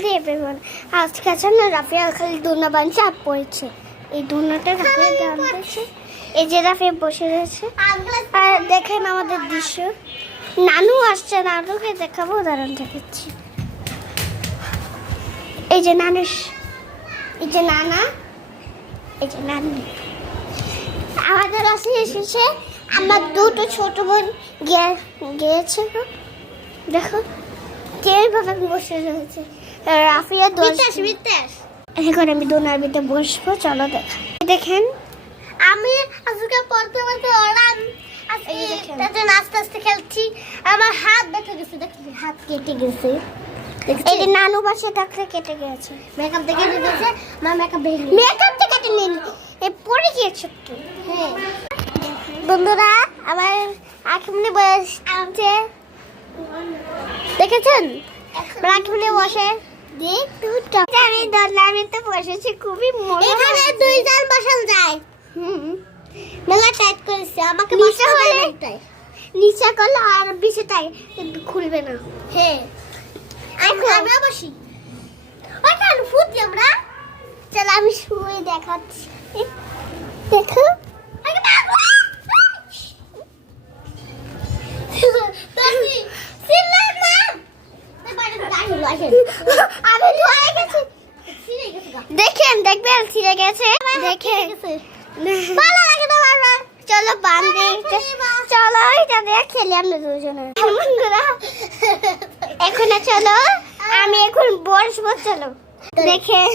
আমাদের এভরিওয়ান আজকে আছে না রাফিয়া খালি দোলনা বানছে আর পড়েছে এই দোলনাটা রাফিয়া টানতেছে এই যে রাফিয়া বসে রয়েছে আর দেখেন আমাদের দৃশ্য নানু আসছে নানুকে দেখাবো উদাহরণ দেখাচ্ছি এই যে নানুষ এই যে নানা এই যে নানু আমাদের কাছে এসেছে আমার দুটো ছোট বোন গিয়েছে দেখো যেভাবে বসে রয়েছে রাফিয়া এখন আমি দোনার ভিতরে বসবো চলো দেখেন আমি আজকে পড়তে পড়তে ওরাম আজকে আস্তে আস্তে খেলছি আমার হাত ব্যথা গেছে দেখি হাত কেটে গেছে এই যে নানু পাশে থাকলে কেটে গেছে মেকআপ দেখে দিয়েছে মা মেকআপ দেখে মেকআপটা কেটে নিন এই পড়ে গিয়েছে একটু হ্যাঁ বন্ধুরা আমার আঁখমনে বসে দেখেছেন আঁখমনে বসে আমি দোলনার ভিতরে বসেছি খুবই মজা এখানে দুইজন বসানো যায় মেলা টাইট করেছে আমাকে নিচে বসতে হলে দেয় তাই নিচে করলে আর বেশি তাই খুলবে না হ্যাঁ আমরা বসি ওইখান ফুটি আমরা চল আমি শুয়ে দেখাচ্ছি দেখো আমি ধোয়া গেছি দেখেন দেখবেন ছিঁড়ে গেছে দেখেন ভালো লাগে না বারবার চলো বান্ধে চলো এটা দিয়ে খেলি আমরা দুজনে বন্ধুরা এখন চলো আমি এখন বসবো চলো দেখেন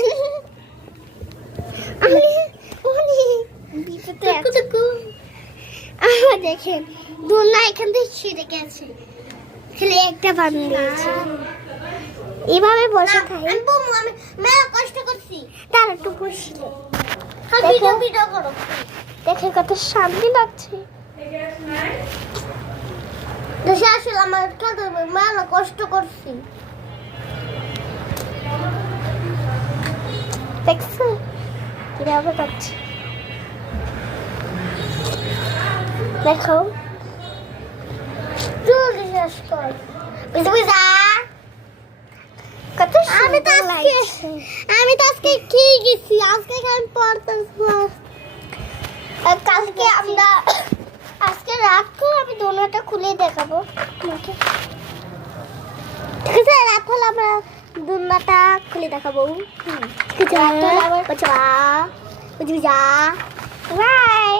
দেখেন দোলনা এখান থেকে ছিঁড়ে গেছে খালি একটা বান্ধ দিয়েছে এইভাবে বসে খাই আমি মেলা কষ্ট করছি তার একটু বসলে ভিডিও করো দেখে কত শান্তি লাগছে দেশে আসলে আমার খেলতে হবে মেলা কষ্ট করছি দেখছো কিভাবে যাচ্ছে দেখো জলদি শেষ কর বুঝা কত আমি তো সুন্দর আজকে লাগছে আমি তো আজকে খেয়ে গেছি আজকে আমি পড়তেছি আর কালকে আমরা আজকে রাখো আমি দোলনাটা খুলে দেখাবো তোমাকে ঠিক আছে রাত হলে আমরা দুলনাটা খুলে দেখাবো ঠিক আছে রাত হলে আবার বাই